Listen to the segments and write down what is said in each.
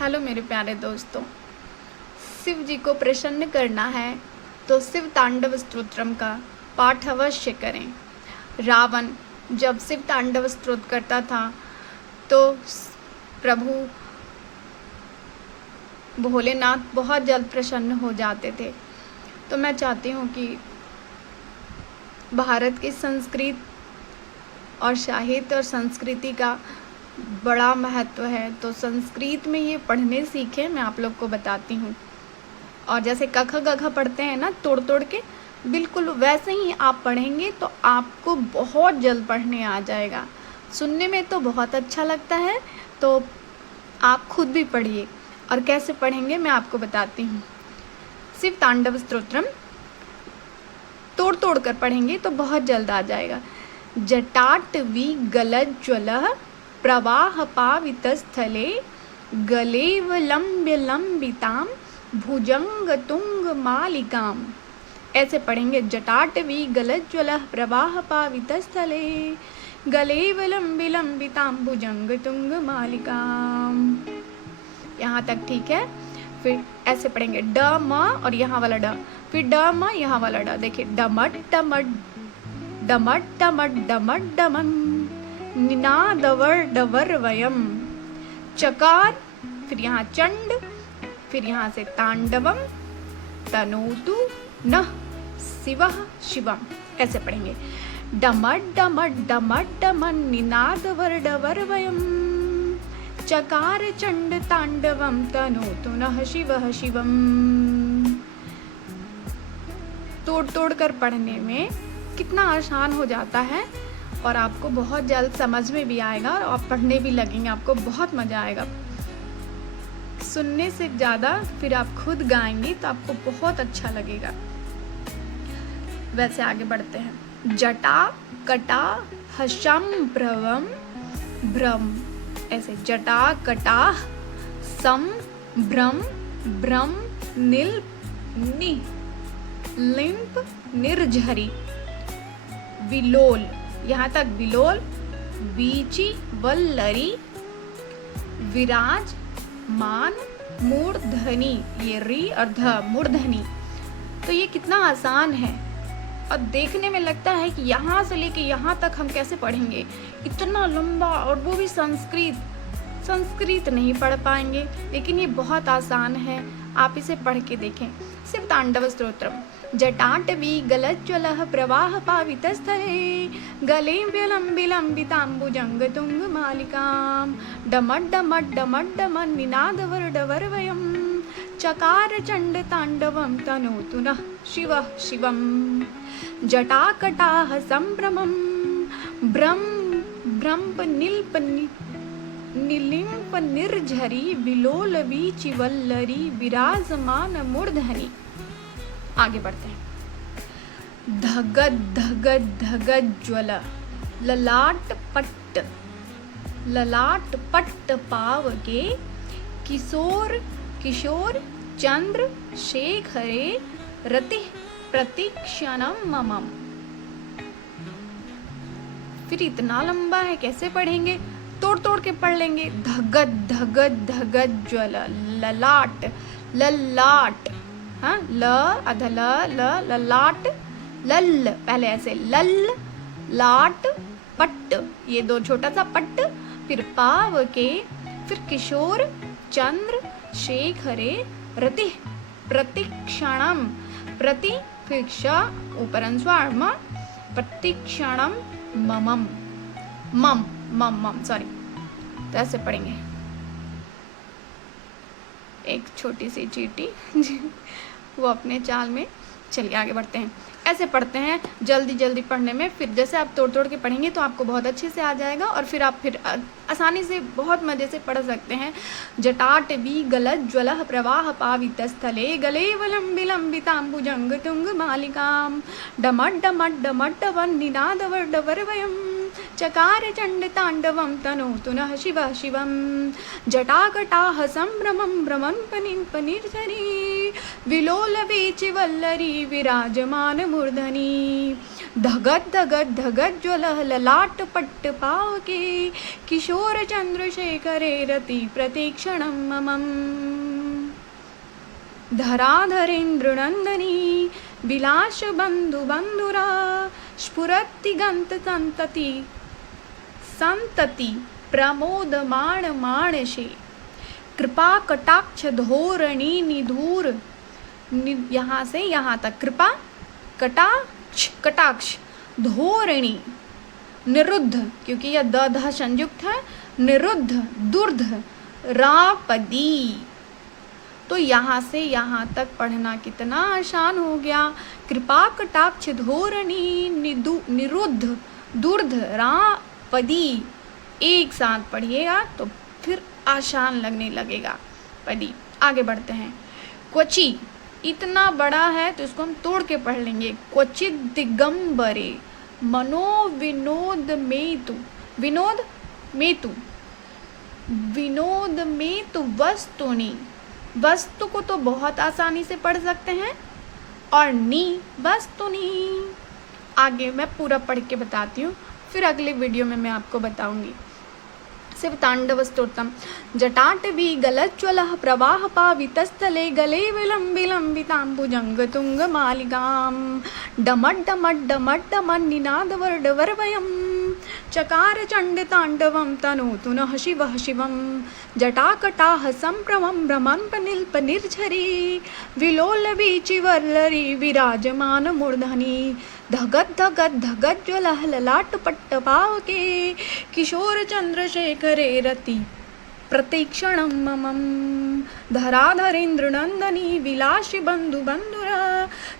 Hello मेरे प्यारे दोस्तों। शिव जी को प्रसन्न करना है तो शिव तांडव स्तोत्रम का पाठ अवश्य करें। रावण जब शिव तांडव स्तोत्र करता था तो प्रभु भोलेनाथ बहुत जल्द प्रसन्न हो जाते थे। तो मैं चाहती हूँ कि भारत की संस्कृति और साहित्य और संस्कृति का बड़ा महत्व है, तो संस्कृत में ये पढ़ने सीखें। मैं आप लोग को बताती हूँ। और जैसे कख गघ पढ़ते हैं ना तोड़ तोड़ के, बिल्कुल वैसे ही आप पढ़ेंगे तो आपको बहुत जल्द पढ़ने आ जाएगा। सुनने में तो बहुत अच्छा लगता है, तो आप खुद भी पढ़िए। और कैसे पढ़ेंगे मैं आपको बताती हूँ। शिव तांडव स्तोत्रम तोड़ तोड़ कर पढ़ेंगे तो बहुत जल्द आ जाएगा। जटाटवी गलज्ज्वलः प्रवाह पावितस्थले गलेव लंब्य लंबितां भुजंग तुंग मालिकाम। ऐसे पढ़ेंगे। जटाटवी गलज्ज्वलः प्रवाह पावितस्थले गलेव लंबि लंबितां भुजंग तुंग मालिकाम। यहाँ तक ठीक है। फिर ऐसे पढ़ेंगे ड म और यहाँ वाला ड, फिर ड म यहाँ वाला ड। देखिए डमट डमट डमट डमट डमट डमन निनादवर डवर वयम। चकार, फिर यहाँ चंड, फिर यहाँ से तांडवम तनोतु नः शिवः शिवम। ऐसे पढ़ेंगे डमट डमट डमट डमन निनादवर डवर वयम चकार चंड तांडवम तनोतु नः शिवः शिवम। तोड़ तोड़ कर पढ़ने में कितना आसान हो जाता है और आपको बहुत जल्द समझ में भी आएगा और आप पढ़ने भी लगेंगे। आपको बहुत मज़ा आएगा। सुनने से ज़्यादा फिर आप खुद गाएंगे तो आपको बहुत अच्छा लगेगा। वैसे आगे बढ़ते हैं। जटा कटा हशम भ्रवम भ्रम। ऐसे जटा कटा सम भ्रम भ्रम नील नि लिंप निर्झरी विलोल। यहाँ तक विलोल वीची वल्लरी विराज मान मूर्धनी। ये री और ध मूर्धनी। तो ये कितना आसान है और देखने में लगता है कि यहाँ से लेके यहाँ तक हम कैसे पढ़ेंगे, इतना लंबा, और वो भी संस्कृत नहीं पढ़ पाएंगे, लेकिन ये बहुत आसान है। आप इसे पढ़ के देखें। शिव तांडव स्तोत्रम। जटाटवी गलज्ज्वलः प्रवाह पावितस्थले गलेव्य लंबि लंबिताम्बुजंग तुंग मालिकां डमट डमट डमट डमन निनादवर डवर वयम चकार चंड तांडवम तनोतु नः शिवः शिवम। जटाकटाः संभ्रमं भ्रम भ्रंप नील्प निलिंप निर्झरी विलोल वीचि वल्लरी विराजमान मूर्धनि। आगे बढ़ते हैं। धगद धगद धगद ज्वल ललाट पट्ट पावके किशोर किशोर चंद्र शेखरे रति प्रतीक्षणम ममम। फिर इतना लंबा है, कैसे पढ़ेंगे? तोड़ तोड़ के पढ़ लेंगे। धगद धगद धगद ज्वल ललाट ललाट, हाँ ल अधल ल ललाट लल, पहले ऐसे लल लाट पट्ट, ये दो छोटा सा पट्ट, फिर पाव के, फिर किशोर चंद्र शेखरे रति प्रतीक्षणम। प्रति फिर क्ष ऊपर अनुस्वार म प्रतीक्षणम ममम मम मम मम सॉरी। तो ऐसे पढ़ेंगे। एक छोटी सी चींटी वो अपने चाल में। चलिए आगे बढ़ते हैं। ऐसे पढ़ते हैं जल्दी जल्दी पढ़ने में। फिर जैसे आप तोड़ तोड़ के पढ़ेंगे तो आपको बहुत अच्छे से आ जाएगा और फिर आप आसानी से बहुत मज़े से पढ़ सकते हैं। जटाटवी गलज्ज्वलः प्रवाह पावितस्थले गलेव लंबि लंबिताम्बुजंग तुंग मालिकां डमट डमट डमट डवन निनादवर डवर वयम चकार चंड तांडवं तनोतु नः शिवः शिवं जटाकटाह संभ्रमं भ्रमन् पनिर्झरी विलोलवीचि वल्लरी विराजमान मूर्धनि धगत धगत धगत ज्वलः ललाट पट्ट पावके किशोर चंद्रशेखरे रति प्रतीक्षणं ममम् धराधरेन्द्रनंदनी विलास बंधु बंधुरा स्फुरत्तिगंत संतति संतति प्रमोदमाण माणसे कृपा कटाक्ष धोरणी निधूर यहाँ से यहाँ तक कृपा कटाक्ष धोरणी निरुद्ध, क्योंकि यह द ध संयुक्त है, निरुद्ध दुर्ध रापदी। तो यहाँ से यहाँ तक पढ़ना कितना आसान हो गया। कृपा कटाक्ष धोरणी निरुद्ध दुर्ध रापदी, एक साथ पढ़िएगा तो फिर आसान लगने लगेगा पदी। आगे बढ़ते हैं। क्वचि इतना बड़ा है तो इसको हम तोड़ के पढ़ लेंगे। क्वचित दिगंबरे मनो विनोद मेतु, विनोद मेतु, विनोद मेतु वस्तुनि, वस्तु को तो बहुत आसानी से पढ़ सकते हैं, और नी वस्तुनि। आगे मैं पूरा पढ़ के बताती हूँ, फिर अगले वीडियो में मैं आपको बताऊंगी। शिव तांडव स्तोत्रम। जटाटवी गलज्ज्वलः प्रवाह पावितस्थले गले विलम्बिताम्बुजंग तुंग मालिकां डमट डमट डमट डमट निनादवर्डवर्वयम् चकार चंड तांडवं तनोतु नः शिवः शिवं जटाकटाह संभ्रमं भ्रमन् पनिर्झरी विलोलवीचि वल्लरी विराजमान मूर्धनि धगत धगत धगत ज्वलः ललाट पट्टपावके किशोर चंद्रशेखरे रति प्रतीक्षणं ममं धराधरेन्द्रनंदनी विलासि बंधु बंधुरा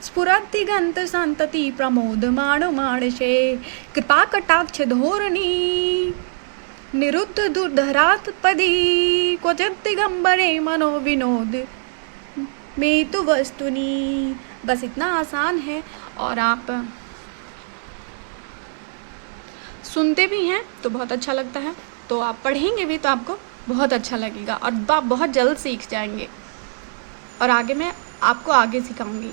स्फुरत्तिगंत संतति प्रमोदमाण माणसे कृपा कटाक्ष धोरणी निरुद्ध दुर्धरात् पदी क्वचित् दिगंबरे मनो विनोद में तो वस्तुनि। बस इतना आसान है, और आप सुनते भी हैं तो बहुत अच्छा लगता है, तो आप पढ़ेंगे भी तो आपको बहुत अच्छा लगेगा और आप बहुत जल्द सीख जाएंगे। और आगे मैं आपको आगे सिखाऊंगी।